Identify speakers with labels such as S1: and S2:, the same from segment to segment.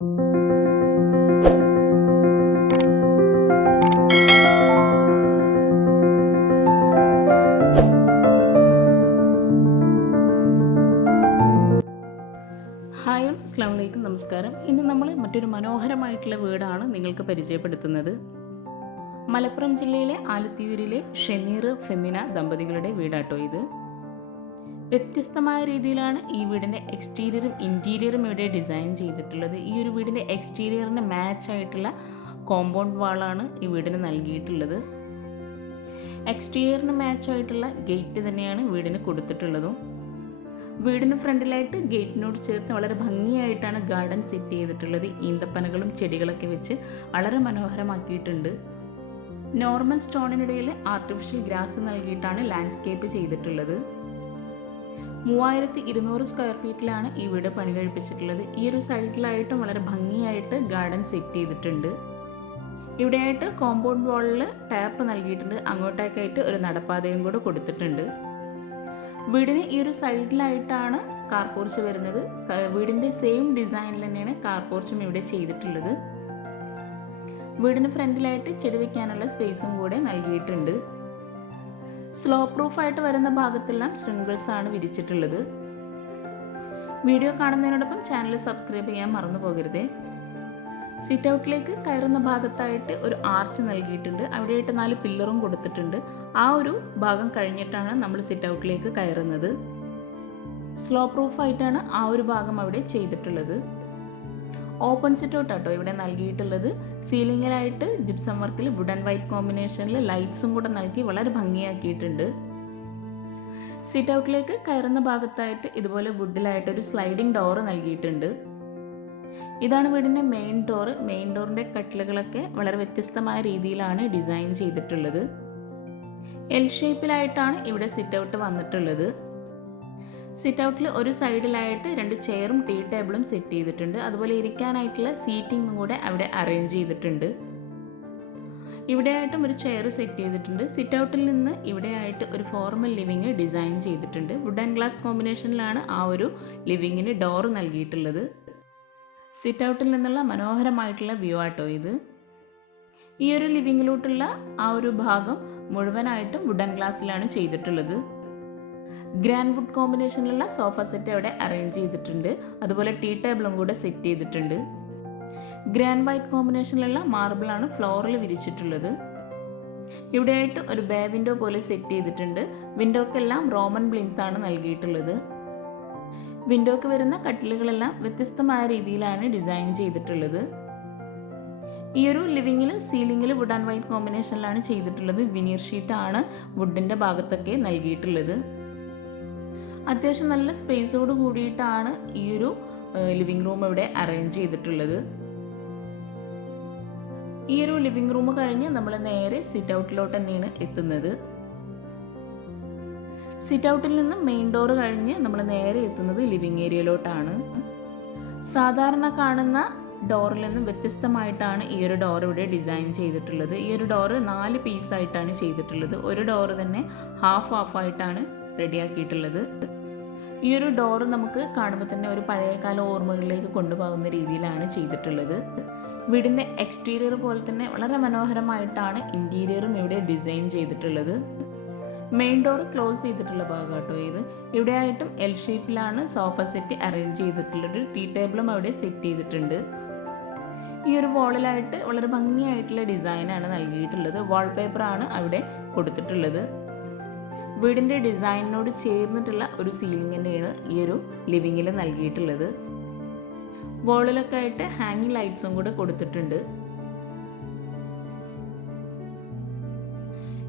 S1: Hi അസ്സാം നമസ്കാരം. ഇന്ന് നമ്മൾ മറ്റൊരു മനോഹരമായിട്ടുള്ള വീടാണ് നിങ്ങൾക്ക് പരിചയപ്പെടുത്തുന്നത്. മലപ്പുറം ജില്ലയിലെ ആലത്തിയൂരിലെ ഷെമീർ ഫെമിന ദമ്പതികളുടെ വീടാട്ടോ ഇത്. വ്യത്യസ്തമായ രീതിയിലാണ് ഈ വീടിന്റെ എക്സ്റ്റീരിയറും ഇന്റീരിയറും ഇവിടെ ഡിസൈൻ ചെയ്തിട്ടുള്ളത്. ഈ ഒരു വീടിന്റെ എക്സ്റ്റീരിയറിന് മാച്ച് ആയിട്ടുള്ള കോമ്പൗണ്ട് വാളാണ് ഈ വീടിന് നൽകിയിട്ടുള്ളത്. എക്സ്റ്റീരിയറിന് മാച്ച് ആയിട്ടുള്ള ഗേറ്റ് തന്നെയാണ് വീടിന് കൊടുത്തിട്ടുള്ളതും. വീടിന് ഫ്രണ്ടിലായിട്ട് ഗേറ്റിനോട് ചേർത്ത് വളരെ ഭംഗിയായിട്ടാണ് ഗാർഡൻ സെറ്റ് ചെയ്തിട്ടുള്ളത്. ഈന്തപ്പനകളും ചെടികളൊക്കെ വെച്ച് വളരെ മനോഹരമാക്കിയിട്ടുണ്ട്. നോർമൽ സ്റ്റോണിനിടയിൽ ആർട്ടിഫിഷ്യൽ ഗ്രാസ് നൽകിയിട്ടാണ് ലാൻഡ്സ്കേപ്പ് ചെയ്തിട്ടുള്ളത്. മൂവായിരത്തി ഇരുന്നൂറ് സ്ക്വയർ ഫീറ്റിലാണ് ഈ വീട് പണി കഴിപ്പിച്ചിട്ടുള്ളത്. ഈ ഒരു സൈഡിലായിട്ടും വളരെ ഭംഗിയായിട്ട് ഗാർഡൻ സെറ്റ് ചെയ്തിട്ടുണ്ട്. ഇവിടെയായിട്ട് കോമ്പൗണ്ട് വാളിൽ ടാപ്പ് നൽകിയിട്ടുണ്ട്. അങ്ങോട്ടേക്കായിട്ട് ഒരു നടപ്പാതയും കൂടെ കൊടുത്തിട്ടുണ്ട്. വീടിന് ഈ ഒരു സൈഡിലായിട്ടാണ് കാർ പോർച്ച് വരുന്നത്. വീടിന്റെ സെയിം ഡിസൈനിൽ തന്നെയാണ് കാർ പോർച്ചും ഇവിടെ ചെയ്തിട്ടുള്ളത്. വീടിന് ഫ്രണ്ടിലായിട്ട് ചെടി വെക്കാനുള്ള സ്പേസും കൂടെ നൽകിയിട്ടുണ്ട്. സ്ലോ പ്രൂഫായിട്ട് വരുന്ന ഭാഗത്തെല്ലാം സ്ട്രിംഗിൾസ് ആണ് വിരിച്ചിട്ടുള്ളത്. വീഡിയോ കാണുന്നതിനോടൊപ്പം ചാനൽ സബ്സ്ക്രൈബ് ചെയ്യാൻ മറന്നു പോകരുതേ. സിറ്റ് ഔട്ടിലേക്ക് കയറുന്ന ഭാഗത്തായിട്ട് ഒരു ആർച്ച് നൽകിയിട്ടുണ്ട്. അവിടെയായിട്ട് നാല് പില്ലറും കൊടുത്തിട്ടുണ്ട്. ആ ഒരു ഭാഗം കഴിഞ്ഞിട്ടാണ് നമ്മൾ സിറ്റ് ഔട്ടിലേക്ക് കയറുന്നത്. സ്ലോ പ്രൂഫായിട്ടാണ് ആ ഒരു ഭാഗം അവിടെ ചെയ്തിട്ടുള്ളത്. ഓപ്പൺ സിറ്റ് ഔട്ട് ആട്ടോ ഇവിടെ നൽകിയിട്ടുള്ളത്. സീലിങ്ങിലായിട്ട് ജിപ്സം വർക്കിൽ വുഡ് ആൻഡ് വൈറ്റ് കോമ്പിനേഷനിൽ ലൈറ്റ്സും കൂടെ നൽകി വളരെ ഭംഗിയാക്കിയിട്ടുണ്ട്. സിറ്റ് ഔട്ടിലേക്ക് കയറുന്ന ഭാഗത്തായിട്ട് ഇതുപോലെ വുഡിലായിട്ട് ഒരു സ്ലൈഡിംഗ് ഡോറ് നൽകിയിട്ടുണ്ട്. ഇതാണ് വീടിന്റെ മെയിൻ ഡോറ് മെയിൻ ഡോറിന്റെ കട്ടിലുകളൊക്കെ വളരെ വ്യത്യസ്തമായ രീതിയിലാണ് ഡിസൈൻ ചെയ്തിട്ടുള്ളത്. എൽ ഷേപ്പിലായിട്ടാണ് ഇവിടെ സിറ്റ് ഔട്ട് വന്നിട്ടുള്ളത്. സിറ്റ് ഔട്ടിൽ ഒരു സൈഡിലായിട്ട് രണ്ട് ചെയറും ടീ ടേബിളും സെറ്റ് ചെയ്തിട്ടുണ്ട്. അതുപോലെ ഇരിക്കാനായിട്ടുള്ള സീറ്റിംഗും കൂടെ അവിടെ അറേഞ്ച് ചെയ്തിട്ടുണ്ട്. ഇവിടെയായിട്ടും ഒരു ചെയർ സെറ്റ് ചെയ്തിട്ടുണ്ട്. സിറ്റ് ഔട്ടിൽ നിന്ന് ഇവിടെയായിട്ട് ഒരു ഫോർമൽ ലിവിങ് ഡിസൈൻ ചെയ്തിട്ടുണ്ട്. വുഡ് ആൻഡ് ഗ്ലാസ് കോമ്പിനേഷനിലാണ് ആ ഒരു ലിവിങ്ങിന് ഡോർ നൽകിയിട്ടുള്ളത്. സിറ്റ് ഔട്ടിൽ നിന്നുള്ള മനോഹരമായിട്ടുള്ള വ്യൂ ആട്ടോ ഇത്. ഈ ഒരു ലിവിങ്ങിലോട്ടുള്ള ആ ഒരു ഭാഗം മുഴുവനായിട്ടും വുഡൻ ഗ്ലാസ്സിലാണ് ചെയ്തിട്ടുള്ളത്. ഗ്രാൻഡ് വുഡ് കോമ്പിനേഷനിലുള്ള സോഫ സെറ്റ് അവിടെ അറേഞ്ച് ചെയ്തിട്ടുണ്ട്. അതുപോലെ ടീ ടേബിളും കൂടെ സെറ്റ് ചെയ്തിട്ടുണ്ട്. ഗ്രാൻഡ് വൈറ്റ് കോമ്പിനേഷനിലുള്ള മാർബിളാണ് ഫ്ലോറിൽ വിരിച്ചിട്ടുള്ളത്. ഇവിടെയായിട്ട് ഒരു ബേ വിൻഡോ പോലെ സെറ്റ് ചെയ്തിട്ടുണ്ട്. വിൻഡോക്കെല്ലാം റോമൻ ബ്ലിൻസ് ആണ് നൽകിയിട്ടുള്ളത്. വിൻഡോക്ക് വരുന്ന കട്ടിലുകളെല്ലാം വ്യത്യസ്തമായ രീതിയിലാണ് ഡിസൈൻ ചെയ്തിട്ടുള്ളത്. ഈ ഒരു ലിവിങ്ങിൽ സീലിംഗിൽ വുഡ് ആൻഡ് വൈറ്റ് കോമ്പിനേഷനിലാണ് ചെയ്തിട്ടുള്ളത്. വിനീർ ഷീറ്റാണ് വുഡിന്റെ ഭാഗത്തൊക്കെ നൽകിയിട്ടുള്ളത്. അത്യാവശ്യം നല്ല സ്പേസോട് കൂടിയിട്ടാണ് ഈ ഒരു ലിവിങ് റൂം ഇവിടെ അറേഞ്ച് ചെയ്തിട്ടുള്ളത്. ഈ ഒരു ലിവിങ് റൂം കഴിഞ്ഞ് നമ്മൾ നേരെ സിറ്റ് ഔട്ടിലോട്ട് തന്നെയാണ് എത്തുന്നത്. സിറ്റ് ഔട്ടിൽ നിന്ന് മെയിൻ ഡോർ കഴിഞ്ഞ് നമ്മൾ നേരെ എത്തുന്നത് ലിവിങ് ഏരിയയിലോട്ടാണ് സാധാരണ കാണുന്ന ഡോറിൽ നിന്നും വ്യത്യസ്തമായിട്ടാണ് ഈ ഒരു ഡോർ ഇവിടെ ഡിസൈൻ ചെയ്തിട്ടുള്ളത്. ഈ ഒരു ഡോറ് നാല് പീസായിട്ടാണ് ചെയ്തിട്ടുള്ളത്. ഒരു ഡോറ് തന്നെ ഹാഫ് ഹാഫായിട്ടാണ് റെഡിയാക്കിയിട്ടുള്ളത് ഈ ഒരു ഡോറ് നമുക്ക് കാണുമ്പോൾ തന്നെ ഒരു പഴയകാല ഓർമ്മകളിലേക്ക് കൊണ്ടുപോകുന്ന രീതിയിലാണ് ചെയ്തിട്ടുള്ളത്. വീടിന്റെ എക്സ്റ്റീരിയർ പോലെ തന്നെ വളരെ മനോഹരമായിട്ടാണ് ഇന്റീരിയറും ഇവിടെ ഡിസൈൻ ചെയ്തിട്ടുള്ളത്. മെയിൻ ഡോർ ക്ലോസ് ചെയ്തിട്ടുള്ള ഭാഗം കേട്ടോ ഇത്. ഇവിടെയായിട്ടും എൽ ഷേപ്പിലാണ് സോഫ സെറ്റ് അറേഞ്ച് ചെയ്തിട്ടുള്ളത്. ടീ ടേബിളും അവിടെ സെറ്റ് ചെയ്തിട്ടുണ്ട്. ഈ ഒരു വോളിലായിട്ട് വളരെ ഭംഗിയായിട്ടുള്ള ഡിസൈനാണ് നൽകിയിട്ടുള്ളത്. വാൾപേപ്പറാണ് അവിടെ കൊടുത്തിട്ടുള്ളത്. വീടിന്റെ ഡിസൈനിനോട് ചേർന്നിട്ടുള്ള ഒരു സീലിംഗ് തന്നെയാണ് ഈ ഒരു ലിവിങ്ങിൽ നൽകിയിട്ടുള്ളത്. വോളിലൊക്കെ ആയിട്ട് ഹാങ്ങിങ് ലൈറ്റ്സും കൂടെ കൊടുത്തിട്ടുണ്ട്.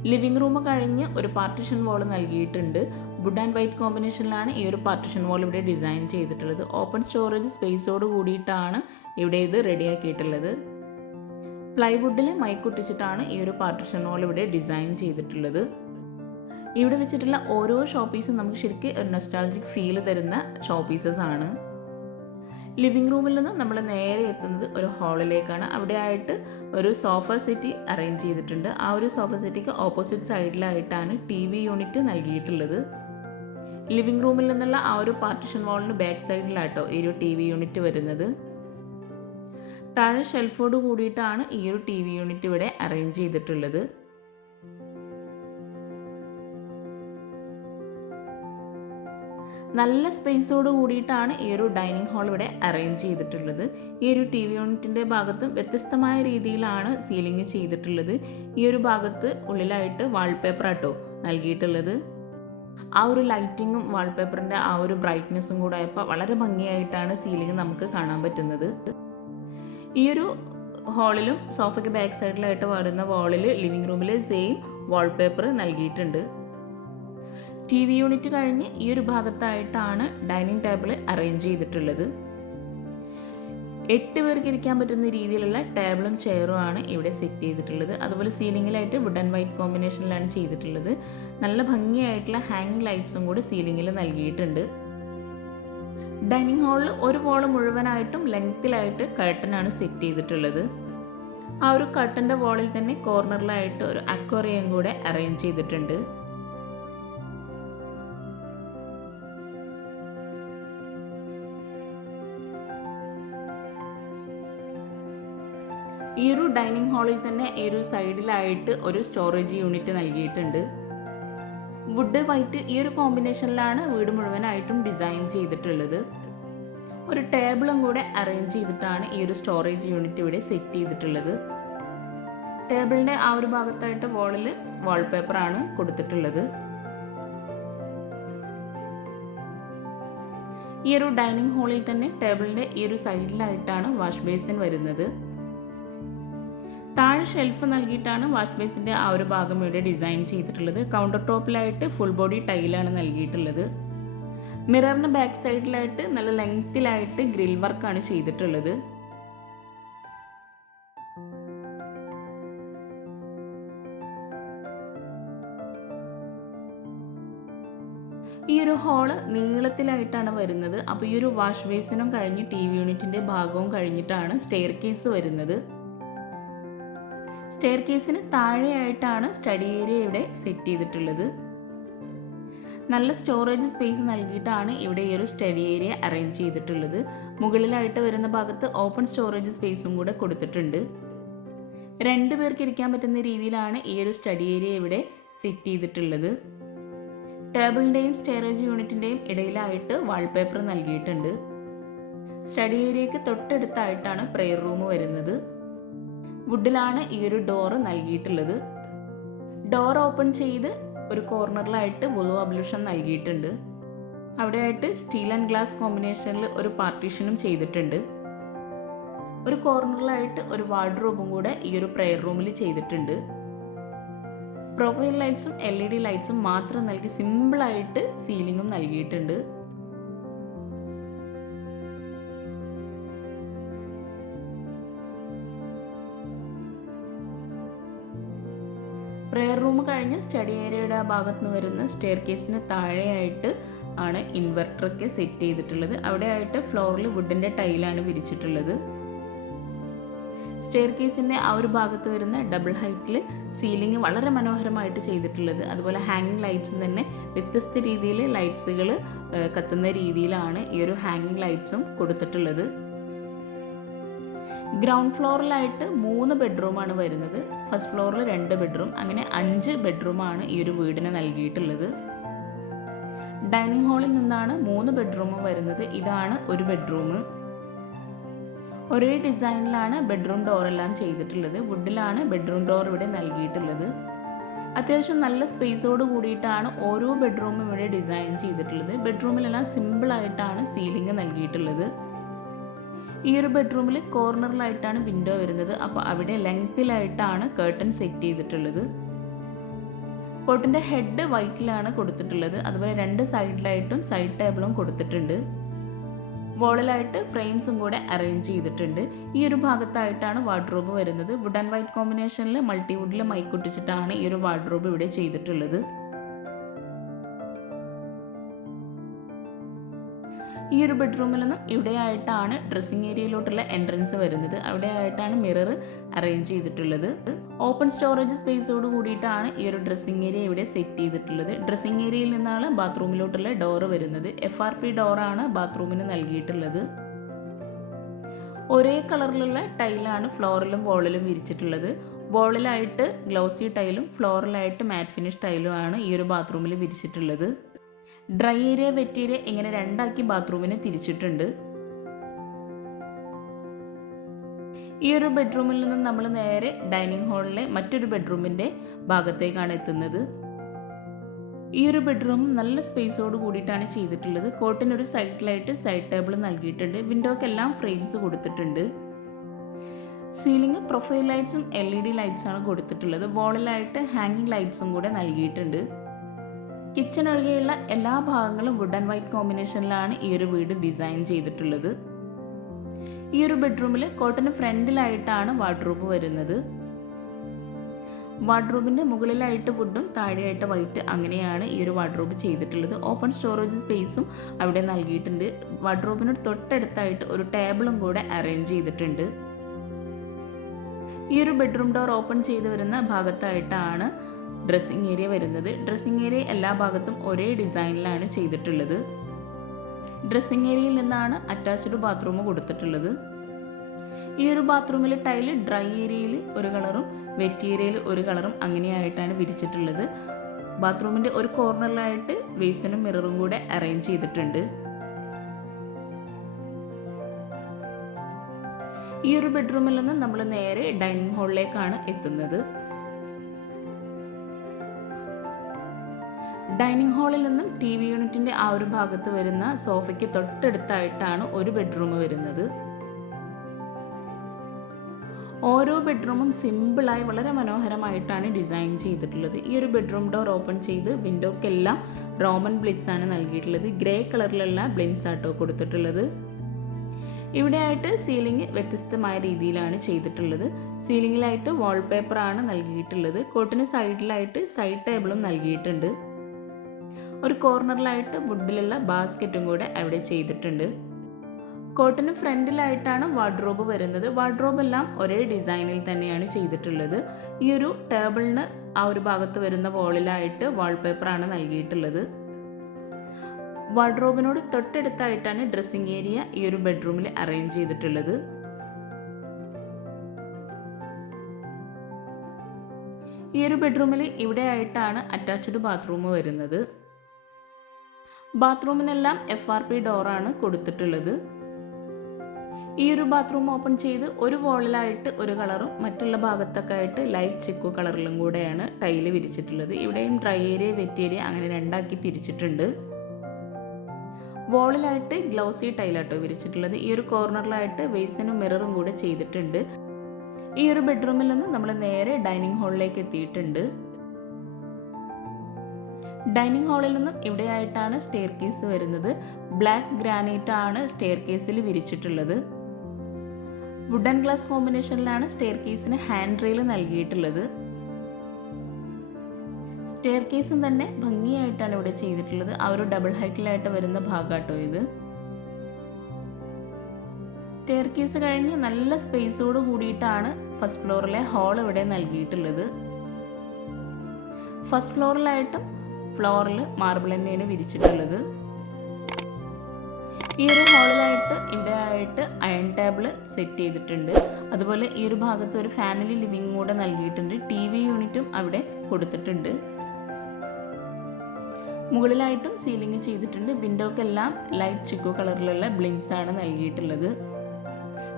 S1: ലിവിംഗ് റൂം കഴിഞ്ഞ് ഒരു പാർട്ടിഷൻ വാൾ നൽകിയിട്ടുണ്ട്. വുഡ് ആൻഡ് വൈറ്റ് കോമ്പിനേഷനിലാണ് ഈ ഒരു പാർട്ടിഷൻ വാൾ ഇവിടെ ഡിസൈൻ ചെയ്തിട്ടുള്ളത്. ഓപ്പൺ സ്റ്റോറേജ് സ്പേസോട് കൂടിയിട്ടാണ് ഇവിടെ ഇത് റെഡിയാക്കിയിട്ടുള്ളത്. പ്ലൈവുഡിൽ മൈക്കൊട്ടിച്ചിട്ടാണ് ഈ ഒരു പാർട്ടിഷൻ വാൾ ഇവിടെ ഡിസൈൻ ചെയ്തിട്ടുള്ളത്. ഇവിടെ വെച്ചിട്ടുള്ള ഓരോ ഷോപ്പീസും നമുക്ക് ശരിക്കും ഒരു നൊസ്റ്റാളജിക് ഫീൽ തരുന്ന ഷോപ്പീസസ് ആണ്. ലിവിംഗ് റൂമിൽ നിന്ന് നമ്മൾ നേരെ എത്തുന്നത് ഒരു ഹാളിലേക്കാണ് അവിടെ ആയിട്ട് ഒരു സോഫ സെറ്റി അറേഞ്ച് ചെയ്തിട്ടുണ്ട്. ആ ഒരു സോഫ സെറ്റിക്ക് ഓപ്പോസിറ്റ് സൈഡിലായിട്ടാണ് ടി വി യൂണിറ്റ് നൽകിയിട്ടുള്ളത്. ലിവിംഗ് റൂമിൽ നിന്നുള്ള ആ ഒരു പാർട്ടിഷൻ വാളിന് ബാക്ക് സൈഡിലാട്ടോ ഈ ഒരു ടി വി യൂണിറ്റ് വരുന്നത്. താഴെ ഷെൽഫോട് കൂടിയിട്ടാണ് ഈ ഒരു ടി വി യൂണിറ്റ് ഇവിടെ അറേഞ്ച് ചെയ്തിട്ടുള്ളത്. നല്ല സ്പേസോട് കൂടിയിട്ടാണ് ഈ ഒരു ഡൈനിങ് ഹാൾ ഇവിടെ അറേഞ്ച് ചെയ്തിട്ടുള്ളത്. ഈ ഒരു ടി വി യൂണിറ്റിന്റെ ഭാഗത്തും വ്യത്യസ്തമായ രീതിയിലാണ് സീലിംഗ് ചെയ്തിട്ടുള്ളത്. ഈ ഒരു ഭാഗത്ത് ഉള്ളിലായിട്ട് വാൾപേപ്പർ ആട്ടോ നൽകിയിട്ടുള്ളത്. ആ ഒരു ലൈറ്റിങ്ങും വാൾപേപ്പറിന്റെ ആ ഒരു ബ്രൈറ്റ്നെസ്സും കൂടെ ആയപ്പോൾ വളരെ ഭംഗിയായിട്ടാണ് സീലിംഗ് നമുക്ക് കാണാൻ പറ്റുന്നത്. ഈ ഒരു ഹാളിലും സോഫയ്ക്ക് ബാക്ക് സൈഡിലായിട്ട് വരുന്ന വാളിൽ ലിവിംഗ് റൂമിൽ സെയിം വാൾപേപ്പർ നൽകിയിട്ടുണ്ട്. ടി വി യൂണിറ്റ് കഴിഞ്ഞ് ഈ ഒരു ഭാഗത്തായിട്ടാണ് ഡൈനിങ് ടേബിൾ അറേഞ്ച് ചെയ്തിട്ടുള്ളത്. എട്ട് പേർക്ക് ഇരിക്കാൻ പറ്റുന്ന രീതിയിലുള്ള ടേബിളും ചെയറും ആണ് ഇവിടെ സെറ്റ് ചെയ്തിട്ടുള്ളത്. അതുപോലെ സീലിങ്ങിലായിട്ട് വുഡ് ആൻഡ് വൈറ്റ് കോമ്പിനേഷനിലാണ് ചെയ്തിട്ടുള്ളത്. നല്ല ഭംഗിയായിട്ടുള്ള ഹാങ്ങിങ് ലൈറ്റ്സും കൂടി സീലിങ്ങിൽ നൽകിയിട്ടുണ്ട്. ഡൈനിങ് ഹാളിൽ ഒരു വോൾ മുഴുവനായിട്ടും ലെങ്ത്തിലായിട്ട് കർട്ടനാണ് സെറ്റ് ചെയ്തിട്ടുള്ളത്. ആ ഒരു കർട്ടന്റെ വോളിൽ തന്നെ കോർണറിലായിട്ട് ഒരു അക്വറിയം കൂടെ അറേഞ്ച് ചെയ്തിട്ടുണ്ട്. ഈ ഒരു ഡൈനിങ് ഹാളിൽ തന്നെ ഈ ഒരു സൈഡിലായിട്ട് ഒരു സ്റ്റോറേജ് യൂണിറ്റ് നൽകിയിട്ടുണ്ട്. വുഡ് വൈറ്റ് ഈ ഒരു കോമ്പിനേഷനിലാണ് വീട് മുഴുവനായിട്ടും ഡിസൈൻ ചെയ്തിട്ടുള്ളത്. ഒരു ടേബിളും കൂടെ അറേഞ്ച് ചെയ്തിട്ടാണ് ഈ ഒരു സ്റ്റോറേജ് യൂണിറ്റ് ഇവിടെ സെറ്റ് ചെയ്തിട്ടുള്ളത്. ടേബിളിന്റെ ആ ഒരു ഭാഗത്തായിട്ട് വാളിൽ വാൾപേപ്പറാണ് കൊടുത്തിട്ടുള്ളത്. ഈ ഒരു ഡൈനിങ് ഹാളിൽ തന്നെ ടേബിളിന്റെ ഈ ഒരു സൈഡിലായിട്ടാണ് വാഷ് ബേസിൻ വരുന്നത്. താഴെ ഷെൽഫ് നൽകിയിട്ടാണ് വാഷ് ബേസിന്റെ ആ ഒരു ഭാഗം ഇവിടെ ഡിസൈൻ ചെയ്തിട്ടുള്ളത്. കൗണ്ടർ ടോപ്പിലായിട്ട് ഫുൾ ബോഡി ടൈലാണ് നൽകിയിട്ടുള്ളത്. മിററിന് ബാക്ക് സൈഡിലായിട്ട് നല്ല ലെങ്ത്തിലായിട്ട് ഗ്രിൽ വർക്കാണ് ചെയ്തിട്ടുള്ളത്. ഈ ഒരു ഹോൾ നീളത്തിലായിട്ടാണ് വരുന്നത്. അപ്പോൾ ഈ ഒരു വാഷ് ബേസിനും കഴിഞ്ഞ് ടി വി യൂണിറ്റിന്റെ ഭാഗവും കഴിഞ്ഞിട്ടാണ് സ്റ്റെയർ കേസ് വരുന്നത്. സ്റ്റെയർ കേസിന് താഴെയായിട്ടാണ് സ്റ്റഡി ഏരിയ ഇവിടെ സെറ്റ് ചെയ്തിട്ടുള്ളത്. നല്ല സ്റ്റോറേജ് സ്പേസ് നൽകിയിട്ടാണ് ഇവിടെ ഈ ഒരു സ്റ്റഡി ഏരിയ അറേഞ്ച് ചെയ്തിട്ടുള്ളത്. മുകളിലായിട്ട് വരുന്ന ഭാഗത്ത് ഓപ്പൺ സ്റ്റോറേജ് സ്പേസും കൂടെ കൊടുത്തിട്ടുണ്ട്. രണ്ട് പേർക്ക് ഇരിക്കാൻ പറ്റുന്ന രീതിയിലാണ് ഈ ഒരു സ്റ്റഡി ഏരിയ ഇവിടെ സെറ്റ് ചെയ്തിട്ടുള്ളത്. ടേബിളിന്റെയും സ്റ്റോറേജ് യൂണിറ്റിന്റെയും ഇടയിലായിട്ട് വാൾപേപ്പർ നൽകിയിട്ടുണ്ട്. സ്റ്റഡി ഏരിയയ്ക്ക് തൊട്ടടുത്തായിട്ടാണ് പ്രെയർ റൂം വരുന്നത്. വുഡിലാണ് ഈ ഒരു ഡോറ് നൽകിയിട്ടുള്ളത്. ഡോർ ഓപ്പൺ ചെയ്ത് ഒരു കോർണറിലായിട്ട് വുളു അബ്ലൂഷൻ നൽകിയിട്ടുണ്ട്. അവിടെയായിട്ട് സ്റ്റീൽ ആൻഡ് ഗ്ലാസ് കോമ്പിനേഷനിൽ ഒരു പാർട്ടീഷനും ചെയ്തിട്ടുണ്ട്. ഒരു കോർണറിലായിട്ട് ഒരു വാർഡ്രോബും കൂടെ ഈ ഒരു പ്രെയർ റൂമിൽ ചെയ്തിട്ടുണ്ട്. പ്രൊഫൈൽ ലൈറ്റ്സും എൽ ഇ ഡി ലൈറ്റ്സും മാത്രം നൽകി സിമ്പിളായിട്ട് സീലിങ്ങും നൽകിയിട്ടുണ്ട്. പ്രെയർ റൂം കഴിഞ്ഞ് സ്റ്റഡി ഏരിയയുടെ ആ ഭാഗത്ത് നിന്ന് വരുന്ന സ്റ്റെയർ കേസിന് താഴെയായിട്ട് ആണ് ഇൻവെർട്ടറൊക്കെ സെറ്റ് ചെയ്തിട്ടുള്ളത്. അവിടെയായിട്ട് ഫ്ലോറിൽ വുഡിന്റെ ടൈലാണ് വിരിച്ചിട്ടുള്ളത്. സ്റ്റെയർ കേസിന്റെ ആ ഒരു ഭാഗത്ത് വരുന്ന ഡബിൾ ഹൈറ്റിൽ സീലിംഗ് വളരെ മനോഹരമായിട്ട് ചെയ്തിട്ടുള്ളത്. അതുപോലെ ഹാങ്ങിങ് ലൈറ്റ്സും തന്നെ വ്യത്യസ്ത രീതിയിൽ ലൈറ്റ്സുകൾ കത്തുന്ന രീതിയിലാണ് ഈ ഒരു ഹാങ്ങിങ് ലൈറ്റ്സും കൊടുത്തിട്ടുള്ളത്. ഗ്രൗണ്ട് ഫ്ലോറിലായിട്ട് മൂന്ന് ബെഡ്റൂമാണ് വരുന്നത്. ഫസ്റ്റ് ഫ്ലോറിൽ രണ്ട് ബെഡ്റൂം അങ്ങനെ അഞ്ച് ബെഡ്റൂമാണ് ഈ ഒരു വീടിന് നൽകിയിട്ടുള്ളത്. ഡൈനിങ് ഹാളിൽ നിന്നാണ് മൂന്ന് ബെഡ്റൂം വരുന്നത്. ഇതാണ് ഒരു ബെഡ്റൂം. ഒരേ ഡിസൈനിലാണ് ബെഡ്റൂം ഡോർ എല്ലാം ചെയ്തിട്ടുള്ളത്. വുഡിലാണ് ബെഡ്റൂം ഡോർ ഇവിടെ നൽകിയിട്ടുള്ളത്. അത്യാവശ്യം നല്ല സ്പേസോട് കൂടിയിട്ടാണ് ഓരോ ബെഡ്റൂമും ഇവിടെ ഡിസൈൻ ചെയ്തിട്ടുള്ളത്. ബെഡ്റൂമിലെല്ലാം സിമ്പിളായിട്ടാണ് സീലിംഗ് നൽകിയിട്ടുള്ളത്. ഈ ഒരു ബെഡ്റൂമിൽ കോർണറിലായിട്ടാണ് വിൻഡോ വരുന്നത്. അപ്പോൾ അവിടെ ലെങ്ത്തിലായിട്ടാണ് കേട്ടൺ സെറ്റ് ചെയ്തിട്ടുള്ളത്. കോട്ടിന്റെ ഹെഡ് വൈറ്റിലാണ് കൊടുത്തിട്ടുള്ളത്. അതുപോലെ രണ്ട് സൈഡിലായിട്ടും സൈഡ് ടേബിളും കൊടുത്തിട്ടുണ്ട്. വോളിലായിട്ട് ഫ്രെയിംസും കൂടെ അറേഞ്ച് ചെയ്തിട്ടുണ്ട്. ഈ ഒരു ഭാഗത്തായിട്ടാണ് വാർഡ്രോബ് വരുന്നത്. വുഡ് ആൻഡ് വൈറ്റ് കോമ്പിനേഷനിൽ മൾട്ടിവുഡിൽ മൈക്കൊട്ടിച്ചിട്ടാണ് ഈ ഒരു വാർഡ്രോബ് ഇവിടെ ചെയ്തിട്ടുള്ളത്. ഈ ഒരു ബെഡ്റൂമിൽ നിന്നും ഇവിടെയായിട്ടാണ് ഡ്രസ്സിങ് ഏരിയയിലോട്ടുള്ള എൻട്രൻസ് വരുന്നത്. അവിടെയായിട്ടാണ് മിറർ അറേഞ്ച് ചെയ്തിട്ടുള്ളത്. ഓപ്പൺ സ്റ്റോറേജ് സ്പേസോട് കൂടിയിട്ടാണ് ഈ ഒരു ഡ്രസ്സിങ് ഏരിയ ഇവിടെ സെറ്റ് ചെയ്തിട്ടുള്ളത്. ഡ്രസ്സിംഗ് ഏരിയയിൽ നിന്നാണ് ബാത്റൂമിലോട്ടുള്ള ഡോറ് വരുന്നത്. എഫ് ആർ പി ഡോറാണ് ബാത്റൂമിന് നൽകിയിട്ടുള്ളത്. ഒരേ കളറിലുള്ള ടൈലാണ് ഫ്ലോറിലും വോളിലും വിരിച്ചിട്ടുള്ളത്. വോളിലായിട്ട് ഗ്ലൗസി ടൈലും ഫ്ലോറിലായിട്ട് മാറ്റ് ഫിനിഷ് ടൈലുമാണ് ഈ ഒരു ബാത്റൂമിൽ വിരിച്ചിട്ടുള്ളത്. ഡ്രൈ ഏരിയ വെറ്റ് ഏരിയ ഇങ്ങനെ രണ്ടാക്കി ബാത്റൂമിനെ തിരിച്ചിട്ടുണ്ട്? ഈ ഒരു ബെഡ്റൂമിൽ നിന്നും നമ്മൾ നേരെ ഡൈനിങ് ഹാളിലെ മറ്റൊരു ബെഡ്റൂമിന്റെ ഭാഗത്തേക്കാണ് എത്തുന്നത്. ഈ ഒരു ബെഡ്റൂം നല്ല സ്പേസോട് കൂടിയിട്ടാണ് ചെയ്തിട്ടുള്ളത്. കോട്ടിന് ഒരു സൈഡിലായിട്ട് സൈഡ് ടേബിൾ നൽകിയിട്ടുണ്ട്. വിൻഡോക്കെല്ലാം ഫ്രെയിംസ് കൊടുത്തിട്ടുണ്ട്. സീലിംഗ് പ്രൊഫൈൽ ലൈറ്റ്സും എൽ ഇ ഡി ലൈറ്റ്സാണ് കൊടുത്തിട്ടുള്ളത്. വോളിലായിട്ട് ഹാങ്ങിങ് ലൈറ്റ്സും കൂടെ നൽകിയിട്ടുണ്ട്. കിച്ചൺ ഒഴികെയുള്ള എല്ലാ ഭാഗങ്ങളും വുഡ് ആൻഡ് വൈറ്റ് കോമ്പിനേഷനിലാണ് ഈ ഒരു വീട് ഡിസൈൻ ചെയ്തിട്ടുള്ളത്. ഈ ഒരു ബെഡ്റൂമിൽ കോട്ടന് ഫ്രണ്ടിലായിട്ടാണ് വാർഡ്രോബ് വരുന്നത്. വാർഡ്രോബിന്റെ മുകളിലായിട്ട് വുഡും താഴെയായിട്ട് വൈറ്റ് അങ്ങനെയാണ് ഈ ഒരു വാർഡ്രോബ് ചെയ്തിട്ടുള്ളത്. ഓപ്പൺ സ്റ്റോറേജ് സ്പേസും അവിടെ നൽകിയിട്ടുണ്ട്. വാർഡ്രോബിനോട് തൊട്ടടുത്തായിട്ട് ഒരു ടേബിളും കൂടെ അറേഞ്ച് ചെയ്തിട്ടുണ്ട്. ഈ ഒരു ബെഡ്റൂം ഡോർ ഓപ്പൺ ചെയ്ത് വരുന്ന ഭാഗത്തായിട്ടാണ് ഡ്രസ്സിങ് ഏരിയ വരുന്നത്. ഡ്രസ്സിംഗ് ഏരിയ എല്ലാ ഭാഗത്തും ഒരേ ഡിസൈനിലാണ് ചെയ്തിട്ടുള്ളത്. ഡ്രസ്സിംഗ് ഏരിയയിൽ നിന്നാണ് അറ്റാച്ച്ഡ് ബാത്റൂം കൊടുത്തിട്ടുള്ളത്. ഈ ഒരു ബാത്റൂമിലെ ടൈൽ ഡ്രൈ ഏരിയയിൽ ഒരു കളറും വെറ്റ് ഏരിയയിൽ ഒരു കളറും അങ്ങനെയായിട്ടാണ് വിരിച്ചിട്ടുള്ളത്. ബാത്റൂമിന്റെ ഒരു കോർണറിലായിട്ട് വേസിനും മിററും കൂടെ അറേഞ്ച് ചെയ്തിട്ടുണ്ട്. ഈ ഒരു ബെഡ്റൂമിൽ നിന്ന് നമ്മൾ നേരെ ഡൈനിങ് ഹാളിലേക്കാണ് എത്തുന്നത്. ഡൈനിങ് ഹാളിൽ നിന്നും ടി വി യൂണിറ്റിന്റെ ആ ഒരു ഭാഗത്ത് വരുന്ന സോഫയ്ക്ക് തൊട്ടടുത്തായിട്ടാണ് ഒരു ബെഡ്റൂം വരുന്നത്. ഓരോ ബെഡ്റൂമും സിമ്പിളായി വളരെ മനോഹരമായിട്ടാണ് ഡിസൈൻ ചെയ്തിട്ടുള്ളത്. ഈ ഒരു ബെഡ്റൂം ഡോർ ഓപ്പൺ ചെയ്ത് വിൻഡോക്കെല്ലാം റോമൻ ബ്ലിറ്റ്സ് ആണ് നൽകിയിട്ടുള്ളത്. ഗ്രേ കളറിലുള്ള ബ്ലിൻസ് ആട്ടോ കൊടുത്തിട്ടുള്ളത്. ഇവിടെയായിട്ട് സീലിംഗ് വ്യത്യസ്തമായ രീതിയിലാണ് ചെയ്തിട്ടുള്ളത്. സീലിംഗിലായിട്ട് വാൾപേപ്പറാണ് നൽകിയിട്ടുള്ളത്. കോട്ടിന് സൈഡിലായിട്ട് സൈഡ് ടേബിളും നൽകിയിട്ടുണ്ട്. ഒരു കോർണറിലായിട്ട് വുഡിലുള്ള ബാസ്ക്കറ്റും കൂടെ അവിടെ ചെയ്തിട്ടുണ്ട്. കോട്ടിന് ഫ്രണ്ടിലായിട്ടാണ് വാർഡ്രോബ് വരുന്നത്. വാർഡ്രോബ് എല്ലാം ഒരേ ഡിസൈനിൽ തന്നെയാണ് ചെയ്തിട്ടുള്ളത്. ഈ ഒരു ടേബിളിന് ആ ഒരു ഭാഗത്ത് വരുന്ന വോളിലായിട്ട് വാൾപേപ്പറാണ് നൽകിയിട്ടുള്ളത്. വാർഡ്രോബിനോട് തൊട്ടടുത്തായിട്ടാണ് ഡ്രസ്സിംഗ് ഏരിയ ഈ ഒരു ബെഡ്റൂമിൽ അറേഞ്ച് ചെയ്തിട്ടുള്ളത്. ഈ ഒരു ബെഡ്റൂമിൽ ഇവിടെ ആയിട്ടാണ് അറ്റാച്ച്ഡ് ബാത്റൂം വരുന്നത്. ബാത്റൂമിനെല്ലാം എഫ് ആർ പി ഡോറാണ് കൊടുത്തിട്ടുള്ളത്. ഈ ഒരു ബാത്റൂം ഓപ്പൺ ചെയ്ത് ഒരു വോളിലായിട്ട് ഒരു കളറും മറ്റുള്ള ഭാഗത്തൊക്കെ ആയിട്ട് ലൈറ്റ് ചെക്കു കളറിലും കൂടെയാണ് ടൈൽ വിരിച്ചിട്ടുള്ളത്. ഇവിടെയും ഡ്രൈ ഏരിയ വെറ്റ് ഏരിയ അങ്ങനെ രണ്ടാക്കി തിരിച്ചിട്ടുണ്ട്. വോളിലായിട്ട് ഗ്ലൗസി ടൈലാട്ടോ വിരിച്ചിട്ടുള്ളത്. ഈ ഒരു കോർണറിലായിട്ട് വെയ്സിനും മിററും കൂടെ ചെയ്തിട്ടുണ്ട്. ഈ ഒരു ബെഡ്റൂമിൽ നിന്ന് നമ്മൾ നേരെ ഡൈനിങ് ഹാളിലേക്ക് എത്തിയിട്ടുണ്ട്. ഡൈനിങ് ഹാളിൽ നിന്നും ഇവിടെയായിട്ടാണ് സ്റ്റെയർ കേസ് വരുന്നത്. ബ്ലാക്ക് ഗ്രാനൈറ്റ് ആണ് സ്റ്റെയർ കേസിൽ വിരിച്ചിട്ടുള്ളത്. വുഡൻ ഗ്ലാസ് കോമ്പിനേഷനിലാണ് സ്റ്റെയർ കേസിന് ഹാൻഡ് റെയിൽ നൽകിയിട്ടുള്ളത്. സ്റ്റെയർ കേസും തന്നെ ഭംഗിയായിട്ടാണ് ഇവിടെ ചെയ്തിട്ടുള്ളത്. ആ ഒരു ഡബിൾ ഹൈറ്റിലായിട്ട് വരുന്ന ഭാഗാട്ടോ ഇത്. സ്റ്റെയർ കേസ് കഴിഞ്ഞ് നല്ല സ്പേസോട് കൂടിയിട്ടാണ് ഫസ്റ്റ് ഫ്ലോറിലെ ഹാൾ ഇവിടെ നൽകിയിട്ടുള്ളത്. ഫസ്റ്റ് ഫ്ലോറിലായിട്ടും ഫ്ലോറിൽ മാർബിൾ തന്നെയാണ് വിരിച്ചിട്ടുള്ളത്. ഈ ഒരു ഹോളിലായിട്ട് ഇവിടെ ആയിട്ട് അയൺ ടേബിൾ സെറ്റ് ചെയ്തിട്ടുണ്ട്. അതുപോലെ ഈ ഒരു ഭാഗത്ത് ഒരു ഫാമിലി ലിവിംഗ് കൂടെ നൽകിയിട്ടുണ്ട്. ടി വി യൂണിറ്റും അവിടെ കൊടുത്തിട്ടുണ്ട്. മുകളിലായിട്ടും സീലിംഗ് ചെയ്തിട്ടുണ്ട്. വിൻഡോക്കെല്ലാം ലൈറ്റ് ചിക്കു കളറിലുള്ള ബ്ലിങ്സ് ആണ് നൽകിയിട്ടുള്ളത്.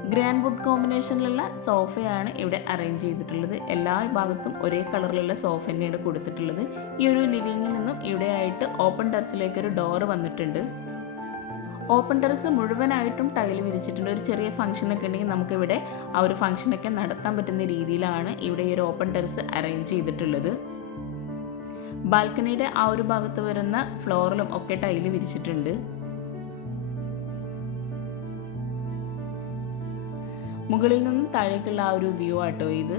S1: ഗ്രാൻഡ് വുഡ് കോമ്പിനേഷനിലുള്ള സോഫയാണ് ഇവിടെ അറേഞ്ച് ചെയ്തിട്ടുള്ളത്. എല്ലാ ഭാഗത്തും ഒരേ കളറിലുള്ള സോഫ തന്നെയാണ് കൊടുത്തിട്ടുള്ളത്. ഈ ഒരു ലിവിങ്ങിൽ നിന്നും ഇവിടെയായിട്ട് ഓപ്പൺ ടെറസിലേക്ക് ഒരു ഡോർ വന്നിട്ടുണ്ട്. ഓപ്പൺ ടെറസ് മുഴുവനായിട്ടും ടൈൽ വിരിച്ചിട്ടുണ്ട്. ഒരു ചെറിയ ഫംഗ്ഷനൊക്കെ ഉണ്ടെങ്കിൽ നമുക്കിവിടെ ആ ഒരു ഫംഗ്ഷനൊക്കെ നടത്താൻ പറ്റുന്ന രീതിയിലാണ് ഇവിടെ ഈ ഒരു ഓപ്പൺ ടെറസ് അറേഞ്ച് ചെയ്തിട്ടുള്ളത്. ബാൽക്കണിയുടെ ആ ഒരു ഭാഗത്ത് വരുന്ന ഫ്ലോറിലും ഒക്കെ ടൈൽ വിരിച്ചിട്ടുണ്ട്. മുകളിൽ നിന്നും താഴേക്കുള്ള ആ ഒരു വ്യൂ ആട്ടോ ഇത്.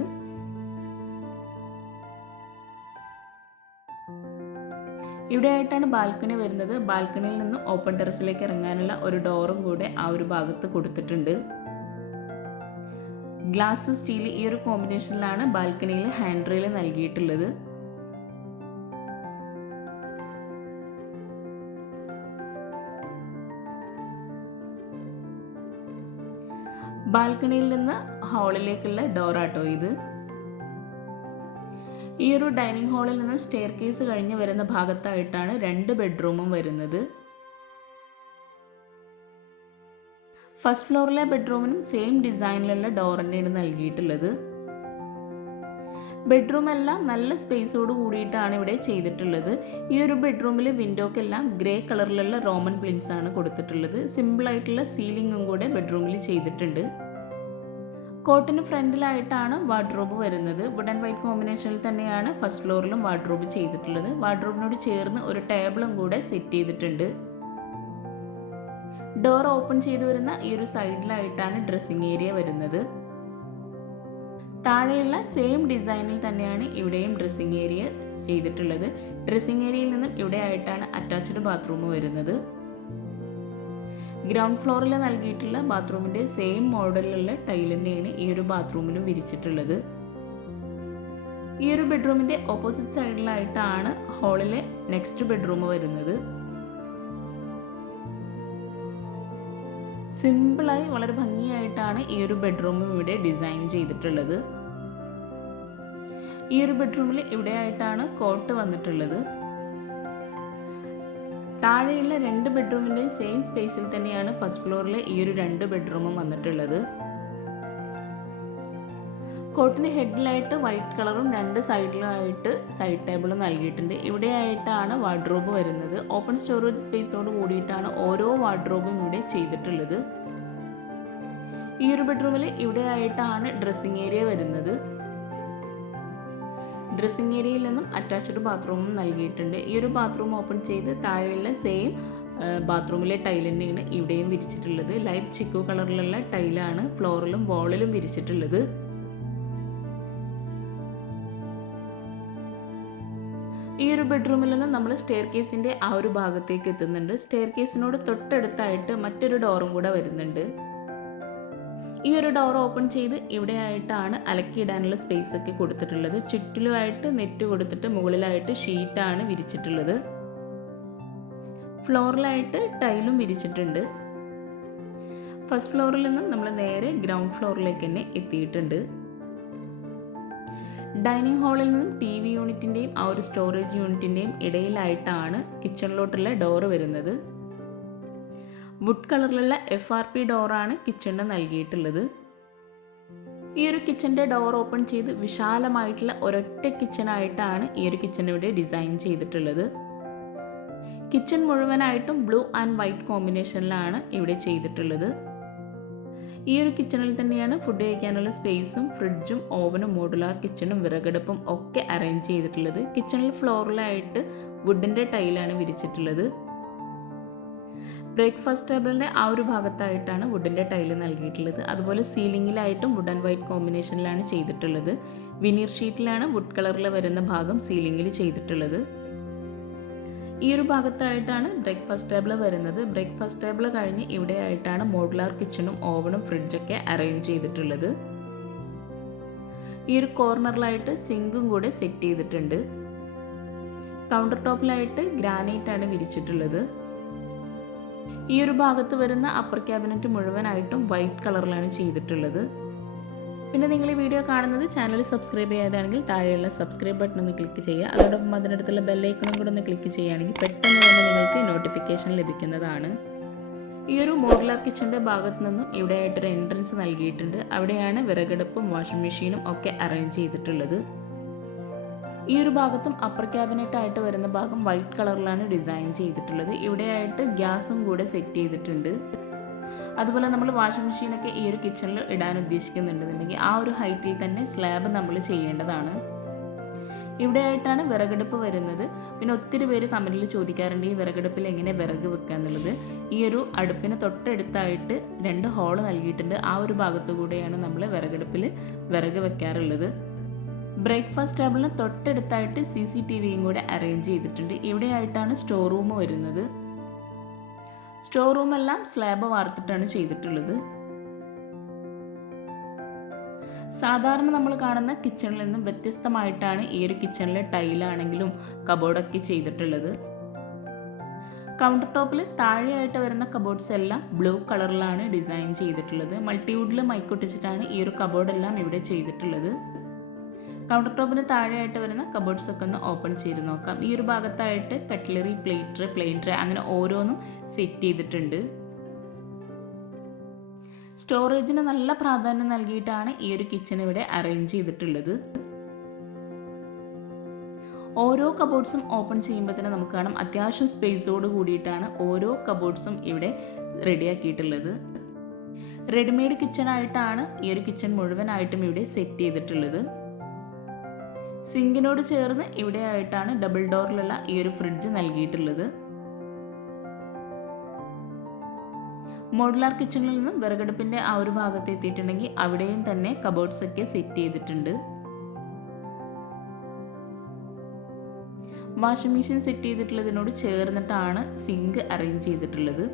S1: ഇവിടെ ആയിട്ടാണ് ബാൽക്കണി വരുന്നത്. ബാൽക്കണിയിൽ നിന്ന് ഓപ്പൺ ടെറസിലേക്ക് ഇറങ്ങാനുള്ള ഒരു ഡോറും കൂടെ ആ ഒരു ഭാഗത്ത് കൊടുത്തിട്ടുണ്ട്. ഗ്ലാസ് സ്റ്റീൽ ഈ ഒരു കോമ്പിനേഷനിലാണ് ബാൽക്കണിയിൽ ഹാൻഡ് റെയിൽ നൽകിയിട്ടുള്ളത്. ബാൽക്കണിയിൽ നിന്ന് ഹാളിലേക്കുള്ള ഡോറാട്ടോ ഇത്. ഈ ഒരു ഡൈനിങ് ഹാളിൽ നിന്നും സ്റ്റെയർ കേസ് കഴിഞ്ഞ് വരുന്ന ഭാഗത്തായിട്ടാണ് രണ്ട് ബെഡ്റൂമും വരുന്നത്. ഫസ്റ്റ് ഫ്ലോറിലെ ബെഡ്റൂമിനും സെയിം ഡിസൈനിലുള്ള ഡോർ തന്നെയാണ് നൽകിയിട്ടുള്ളത്. ബെഡ്റൂം എല്ലാം നല്ല സ്പേസോട് കൂടിയിട്ടാണ് ഇവിടെ ചെയ്തിട്ടുള്ളത്. ഈ ഒരു ബെഡ്റൂമിൽ വിൻഡോക്കെല്ലാം ഗ്രേ കളറിലുള്ള റോമൻ പ്ലിൻസ് ആണ് കൊടുത്തിട്ടുള്ളത്. സിമ്പിളായിട്ടുള്ള സീലിങ്ങും കൂടെ ബെഡ്റൂമിൽ ചെയ്തിട്ടുണ്ട്. കോട്ടിന് ഫ്രണ്ടിലായിട്ടാണ് വാർഡ്രോബ് വരുന്നത്. വുഡ് ആൻഡ് വൈറ്റ് കോമ്പിനേഷനിൽ തന്നെയാണ് ഫസ്റ്റ് ഫ്ലോറിലും വാർഡ്രോബ് ചെയ്തിട്ടുള്ളത്. വാർഡ്രോബിനോട് ചേർന്ന് ഒരു ടേബിളും കൂടെ സെറ്റ് ചെയ്തിട്ടുണ്ട്. ഡോർ ഓപ്പൺ ചെയ്തു വരുന്ന ഈ ഒരു സൈഡിലായിട്ടാണ് ഡ്രസ്സിംഗ് ഏരിയ വരുന്നത്. താഴെയുള്ള സെയിം ഡിസൈനിൽ തന്നെയാണ് ഇവിടെയും ഡ്രസ്സിംഗ് ഏരിയ ചെയ്തിട്ടുള്ളത്. ഡ്രസ്സിംഗ് ഏരിയയിൽ നിന്നും ഇവിടെ ആയിട്ടാണ് അറ്റാച്ച്ഡ് ബാത്റൂം വരുന്നത്. ഗ്രൗണ്ട് ഫ്ലോറിൽ നൽകിയിട്ടുള്ള ബാത്റൂമിന്റെ സെയിം മോഡലിലുള്ള ടൈൽ തന്നെയാണ് ഈ ഒരു ബാത്റൂമിലും വിരിച്ചിട്ടുള്ളത്. ഈ ഒരു ബെഡ്റൂമിന്റെ ഓപ്പോസിറ്റ് സൈഡിലായിട്ടാണ് ഹാളിലെ നെക്സ്റ്റ് ബെഡ്റൂം വരുന്നത്. സിമ്പിളായി വളരെ ഭംഗിയായിട്ടാണ് ഈ ഒരു ബെഡ്റൂം ഇവിടെ ഡിസൈൻ ചെയ്തിട്ടുള്ളത്. ഈ ഒരു ബെഡ്റൂമിൽ ഇവിടെയായിട്ടാണ് കോട്ട് വന്നിട്ടുള്ളത്. താഴെയുള്ള രണ്ട് ബെഡ്റൂമിന്റെ സെയിം സ്പേസിൽ തന്നെയാണ് ഫസ്റ്റ് ഫ്ലോറിലെ ഈ ഒരു രണ്ട് ബെഡ്റൂമും വന്നിട്ടുള്ളത്. കോട്ടിന് ഹെഡിലായിട്ട് വൈറ്റ് കളറും രണ്ട് സൈഡിലായിട്ട് സൈഡ് ടേബിളും നൽകിയിട്ടുണ്ട്. ഇവിടെയായിട്ടാണ് വാർഡ്രോബ് വരുന്നത്. ഓപ്പൺ സ്റ്റോറേജ് സ്പേസോട് കൂടിയിട്ടാണ് ഓരോ വാർഡ്രോബും ഇവിടെ ചെയ്തിട്ടുള്ളത്. ഈ ഒരു ബെഡ്റൂമിൽ ഇവിടെയായിട്ടാണ് ഡ്രസ്സിംഗ് ഏരിയ വരുന്നത്. ഡ്രസ്സിംഗ് ഏരിയയിൽ നിന്നും അറ്റാച്ച്ഡ് ബാത്റൂമും നൽകിയിട്ടുണ്ട്. ഈ ഒരു ബാത്റൂം ഓപ്പൺ ചെയ്ത് താഴെയുള്ള സെയിം ബാത്റൂമിലെ ടൈൽ തന്നെയാണ് ഇവിടെയും വിരിച്ചിട്ടുള്ളത്. ലൈറ്റ് ചിക്കു കളറിലുള്ള ടൈലാണ് ഫ്ലോറിലും വാളിലും വിരിച്ചിട്ടുള്ളത്. ഈ ഒരു ബെഡ്റൂമിൽ നിന്ന് നമ്മൾ സ്റ്റെയർ കേസിന്റെ ആ ഒരു ഭാഗത്തേക്ക് എത്തുന്നുണ്ട്. സ്റ്റെയർ കേസിനോട് തൊട്ടടുത്തായിട്ട് മറ്റൊരു ഡോറും കൂടെ വരുന്നുണ്ട്. ഈ ഒരു ഡോർ ഓപ്പൺ ചെയ്ത് ഇവിടെയായിട്ടാണ് അലക്കിയിടാനുള്ള സ്പേസ് ഒക്കെ കൊടുത്തിട്ടുള്ളത്. ചുറ്റിലുമായിട്ട് നെറ്റ് കൊടുത്തിട്ട് മുകളിലായിട്ട് ഷീറ്റാണ് വിരിച്ചിട്ടുള്ളത്. ഫ്ലോറിലായിട്ട് ടൈലും വിരിച്ചിട്ടുണ്ട്. ഫസ്റ്റ് ഫ്ലോറിൽ നിന്ന് നമ്മൾ നേരെ ഗ്രൗണ്ട് ഫ്ലോറിലേക്ക് തന്നെ എത്തിയിട്ടുണ്ട്. ഡൈനിങ് ഹാളിൽ നിന്നും ടി വി യൂണിറ്റിന്റെയും ആ ഒരു സ്റ്റോറേജ് യൂണിറ്റിന്റെയും ഇടയിലായിട്ടാണ് കിച്ചണിലോട്ടുള്ള ഡോറ് വരുന്നത്. വുഡ് കളറിലുള്ള എഫ് ആർ പി ഡോറാണ് കിച്ചണിന് നൽകിയിട്ടുള്ളത്. ഈ ഒരു കിച്ചന്റെ ഡോർ ഓപ്പൺ ചെയ്ത് വിശാലമായിട്ടുള്ള ഒരൊറ്റ കിച്ചണായിട്ടാണ് ഈ ഒരു കിച്ചൺ ഇവിടെ ഡിസൈൻ ചെയ്തിട്ടുള്ളത്. കിച്ചൺ മുഴുവനായിട്ടും ബ്ലൂ ആൻഡ് വൈറ്റ് കോമ്പിനേഷനിലാണ് ഇവിടെ ചെയ്തിട്ടുള്ളത്. ഈ ഒരു കിച്ചണിൽ തന്നെയാണ് ഫുഡ് കഴിക്കാനുള്ള സ്പേസും ഫ്രിഡ്ജും ഓവനും മോഡുലാർ കിച്ചണും വിറകടുപ്പും ഒക്കെ അറേഞ്ച് ചെയ്തിട്ടുള്ളത്. കിച്ചണിൽ ഫ്ലോറിലായിട്ട് വുഡിന്റെ ടൈലാണ് വിരിച്ചിട്ടുള്ളത്. ബ്രേക്ക്ഫാസ്റ്റ് ടേബിളിന്റെ ആ ഒരു ഭാഗത്തായിട്ടാണ് വുഡിന്റെ ടൈൽ നൽകിയിട്ടുള്ളത്. അതുപോലെ സീലിങ്ങിലായിട്ടും വുഡ് ആൻഡ് വൈറ്റ് കോമ്പിനേഷനിലാണ് ചെയ്തിട്ടുള്ളത്. വിനീർ ഷീറ്റിലാണ് വുഡ് കളറിൽ വരുന്ന ഭാഗം സീലിങ്ങിൽ ചെയ്തിട്ടുള്ളത്. ഈ ഒരു ഭാഗത്തായിട്ടാണ് ബ്രേക്ക്ഫാസ്റ്റ് ടേബിൾ വരുന്നത്. ബ്രേക്ക്ഫാസ്റ്റ് ടേബിൾ കഴിഞ്ഞ് ഇവിടെ ആയിട്ടാണ് മോഡുലാർ കിച്ചണും ഓവനും ഫ്രിഡ്ജൊക്കെ അറേഞ്ച് ചെയ്തിട്ടുള്ളത്. ഈ ഒരു കോർണറിലായിട്ട് സിങ്കും കൂടെ സെറ്റ് ചെയ്തിട്ടുണ്ട്. കൗണ്ടർ ടോപ്പിലായിട്ട് ഗ്രാനൈറ്റ് ആണ് വിരിച്ചിട്ടുള്ളത്. ഈ ഒരു ഭാഗത്ത് വരുന്ന അപ്പർ ക്യാബിനറ്റ് മുഴുവനായിട്ടും വൈറ്റ് കളറിലാണ് ചെയ്തിട്ടുള്ളത്. പിന്നെ നിങ്ങൾ ഈ വീഡിയോ കാണുന്നത് ചാനൽ സബ്സ്ക്രൈബ് ചെയ്യാതാണെങ്കിൽ താഴെയുള്ള സബ്സ്ക്രൈബ് ബട്ടൺ ഒന്ന് ക്ലിക്ക് ചെയ്യുക. അതോടൊപ്പം അതിനടുത്തുള്ള ബെല്ലൈക്കണും കൂടെ ഒന്ന് ക്ലിക്ക് ചെയ്യുകയാണെങ്കിൽ പെട്ടെന്ന് തന്നെ നിങ്ങൾക്ക് നോട്ടിഫിക്കേഷൻ ലഭിക്കുന്നതാണ്. ഈ ഒരു മോഡുലാർ കിച്ചന്റെ ഭാഗത്ത് നിന്നും ഇവിടെയായിട്ടൊരു എൻട്രൻസ് നൽകിയിട്ടുണ്ട്. അവിടെയാണ് വിറകടുപ്പും വാഷിംഗ് മെഷീനും ഒക്കെ അറേഞ്ച് ചെയ്തിട്ടുള്ളത്. ഈ ഒരു ഭാഗത്തും അപ്പർ ക്യാബിനറ്റ് ആയിട്ട് വരുന്ന ഭാഗം വൈറ്റ് കളറിലാണ് ഡിസൈൻ ചെയ്തിട്ടുള്ളത്. ഇവിടെയായിട്ട് ഗ്യാസും കൂടെ സെറ്റ് ചെയ്തിട്ടുണ്ട്. അതുപോലെ നമ്മൾ വാഷിംഗ് മെഷീനൊക്കെ ഈ ഒരു കിച്ചണിൽ ഇടാൻ ഉദ്ദേശിക്കുന്നുണ്ടെന്നുണ്ടെങ്കിൽ ആ ഒരു ഹൈറ്റിൽ തന്നെ സ്ലാബ് നമ്മൾ ചെയ്യേണ്ടതാണ്. ഇവിടെയായിട്ടാണ് വിറകടുപ്പ് വരുന്നത്. പിന്നെ ഒത്തിരി പേര് കമന്റിൽ ചോദിക്കാറുണ്ട് ഈ വിറകടുപ്പിൽ എങ്ങനെ വിറക് വെക്കുക എന്നുള്ളത്. ഈ ഒരു അടുപ്പിന് തൊട്ടടുത്തായിട്ട് രണ്ട് ഹോൾ നൽകിയിട്ടുണ്ട്. ആ ഒരു ഭാഗത്തു കൂടെയാണ് നമ്മൾ വിറകടുപ്പിൽ വിറക് വെക്കാറുള്ളത്. ബ്രേക്ക്ഫാസ്റ്റ് ടേബിളിന് തൊട്ടടുത്തായിട്ട് സി സി ടി വിയും കൂടെ അറേഞ്ച് ചെയ്തിട്ടുണ്ട്. ഇവിടെയായിട്ടാണ് സ്റ്റോർ റൂം വരുന്നത്. സ്റ്റോർ റൂമെല്ലാം സ്ലാബ് വാർത്തിട്ടാണ് ചെയ്തിട്ടുള്ളത്. സാധാരണ നമ്മൾ കാണുന്ന കിച്ചണിൽ നിന്നും വ്യത്യസ്തമായിട്ടാണ് ഈ ഒരു കിച്ചണിലെ ടൈലാണെങ്കിലും കബോർഡൊക്കെ ചെയ്തിട്ടുള്ളത്. കൗണ്ടർ ടോപ്പിൽ താഴെയായിട്ട് വരുന്ന കബോർഡ്സ് എല്ലാം ബ്ലൂ കളറിലാണ് ഡിസൈൻ ചെയ്തിട്ടുള്ളത്. മൾട്ടിവുഡിൽ മൈക്കൊട്ടിച്ചിട്ടാണ് ഈ ഒരു കബോർഡ് എല്ലാം ഇവിടെ ചെയ്തിട്ടുള്ളത്. കൗണ്ടർ ടോപ്പിന് താഴെയായിട്ട് വരുന്ന കബോർഡ്സ് ഒക്കെ ഒന്ന് ഓപ്പൺ ചെയ്ത് നോക്കാം. ഈ ഒരു ഭാഗത്തായിട്ട് കട്ട്ലറി പ്ലേറ്റർ പ്ലേറ്റർ അങ്ങനെ ഓരോന്നും സെറ്റ് ചെയ്തിട്ടുണ്ട്. സ്റ്റോറേജിന് നല്ല പ്രാധാന്യം നൽകിയിട്ടാണ് ഈ ഒരു കിച്ചൺ ഇവിടെ അറേഞ്ച് ചെയ്തിട്ടുള്ളത്. ഓരോ കബോർഡ്സും ഓപ്പൺ ചെയ്യുമ്പോൾ തന്നെ നമുക്ക് കാണാം അത്യാവശ്യം സ്പേസോട് കൂടിയിട്ടാണ് ഓരോ കബോർഡ്സും ഇവിടെ റെഡിയാക്കിയിട്ടുള്ളത് റെഡിമെയ്ഡ് കിച്ചൺ ആയിട്ടാണ് ഈ ഒരു കിച്ചൺ മുഴുവനായിട്ടും ഇവിടെ സെറ്റ് ചെയ്തിട്ടുള്ളത്. സിങ്കിനോട് ചേർന്ന് ഇവിടെ ആയിട്ടാണ് ഡബിൾ ഡോറിലുള്ള ഈ ഒരു ഫ്രിഡ്ജ് നൽകിയിട്ടുള്ളത്. മോഡുലാർ കിച്ചണിൽ നിന്നും വിറകടുപ്പിന്റെ ആ ഒരു ഭാഗത്ത് എത്തിയിട്ടുണ്ടെങ്കിൽ അവിടെയും തന്നെ കബോർഡ്സ് ഒക്കെ സെറ്റ് ചെയ്തിട്ടുണ്ട്. വാഷിംഗ് മെഷീൻ സെറ്റ് ചെയ്തിട്ടുള്ളതിനോട് ചേർന്നിട്ടാണ് സിങ്ക് അറേഞ്ച് ചെയ്തിട്ടുള്ളത്.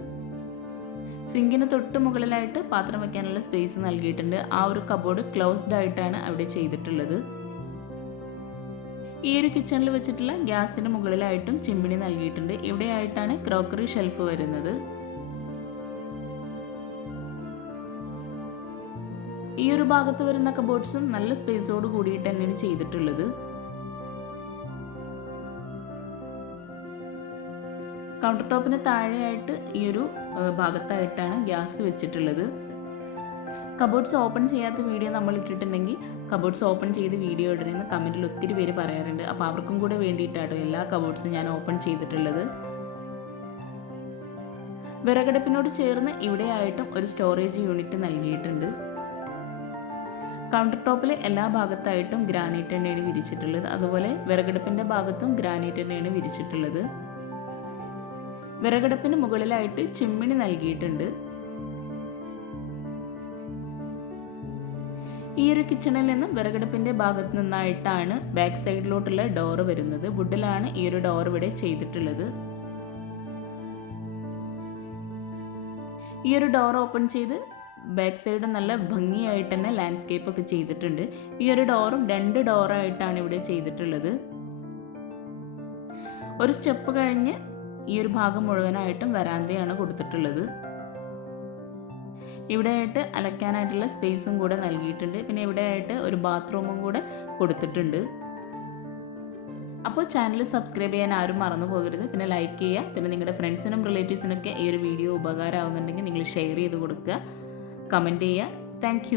S1: സിങ്കിന് തൊട്ട് മുകളിലായിട്ട് പാത്രം വയ്ക്കാനുള്ള സ്പേസ് നൽകിയിട്ടുണ്ട്. ആ ഒരു കബോർഡ് ക്ലോസ്ഡ് ആയിട്ടാണ് അവിടെ ചെയ്തിട്ടുള്ളത്. ഈ ഒരു കിച്ചണിൽ വെച്ചിട്ടുള്ള ഗ്യാസിന് മുകളിലായിട്ടും ചിമ്മിണി നൽകിയിട്ടുണ്ട്. ഇവിടെയായിട്ടാണ് ക്രോക്കറി ഷെൽഫ് വരുന്നത്. ഈ ഒരു ഭാഗത്ത് വരുന്ന കബോർഡ്സും നല്ല സ്പേസോട് കൂടിയിട്ട് തന്നെയാണ് ചെയ്തിട്ടുള്ളത്. കൗണ്ടർ ടോപ്പിന് താഴെയായിട്ട് ഈ ഒരു ഭാഗത്തായിട്ടാണ് ഗ്യാസ് വെച്ചിട്ടുള്ളത്. കബോർഡ്സ് ഓപ്പൺ ചെയ്യാത്ത വീഡിയോ നമ്മൾ ഇട്ടിട്ടുണ്ടെങ്കിൽ കബോർഡ്സ് ഓപ്പൺ ചെയ്ത് വീഡിയോ ഇടണമെന്ന് കമന്റിൽ ഒത്തിരി പേര് പറയാറുണ്ട്. അപ്പോൾ അവർക്കും കൂടെ വേണ്ടിയിട്ടാണ് എല്ലാ കബോർഡ്സും ഞാൻ ഓപ്പൺ ചെയ്തിട്ടുള്ളത്. വിറകടുപ്പിനോട് ചേർന്ന് ഇവിടെയായിട്ടും ഒരു സ്റ്റോറേജ് യൂണിറ്റ് നൽകിയിട്ടുണ്ട്. കൗണ്ടർ ടോപ്പിലെ എല്ലാ ഭാഗത്തായിട്ടും ഗ്രാനൈറ്റ് തന്നെയാണ് വിരിച്ചിട്ടുള്ളത്. അതുപോലെ വിറകടുപ്പിന്റെ ഭാഗത്തും ഗ്രാനൈറ്റ് തന്നെയാണ് വിരിച്ചിട്ടുള്ളത്. വിറകടുപ്പിന് മുകളിലായിട്ട് ചിമ്മിണി നൽകിയിട്ടുണ്ട്. ഈ ഒരു കിച്ചണിൽ നിന്ന് വിറകടുപ്പിന്റെ ഭാഗത്ത് നിന്നായിട്ടാണ് ബാക്ക് സൈഡിലോട്ടുള്ള ഡോർ വരുന്നത്. വുഡിലാണ് ഈ ഒരു ഡോർ ഇവിടെ ചെയ്തിട്ടുള്ളത്. ഈ ഒരു ഡോർ ഓപ്പൺ ചെയ്ത് ബാക്ക് സൈഡ് നല്ല ഭംഗിയായിട്ട് തന്നെ ലാൻഡ്സ്കേപ്പ് ഒക്കെ ചെയ്തിട്ടുണ്ട്. ഈ ഒരു ഡോറും രണ്ട് ഡോറായിട്ടാണ് ഇവിടെ ചെയ്തിട്ടുള്ളത്. ഒരു സ്റ്റെപ്പ് കഴിഞ്ഞ് ഈ ഒരു ഭാഗം മുഴുവനായിട്ടും വരാന്തയാണ് കൊടുത്തിട്ടുള്ളത്. ഇവിടെയായിട്ട് അലക്കാനായിട്ടുള്ള സ്പേസും കൂടെ നൽകിയിട്ടുണ്ട്. പിന്നെ ഇവിടെയായിട്ട് ഒരു ബാത്റൂമും കൂടെ കൊടുത്തിട്ടുണ്ട്. അപ്പോൾ ചാനൽ സബ്സ്ക്രൈബ് ചെയ്യാൻ ആരും മറന്നു പോകരുത്. പിന്നെ ലൈക്ക് ചെയ്യുക. പിന്നെ നിങ്ങളുടെ ഫ്രണ്ട്സിനും റിലേറ്റീവ്സിനൊക്കെ ഈ ഒരു വീഡിയോ ഉപകാരമാകുന്നുണ്ടെങ്കിൽ നിങ്ങൾ ഷെയർ ചെയ്ത് കൊടുക്കുക. കമന്റ് ചെയ്യുക. താങ്ക്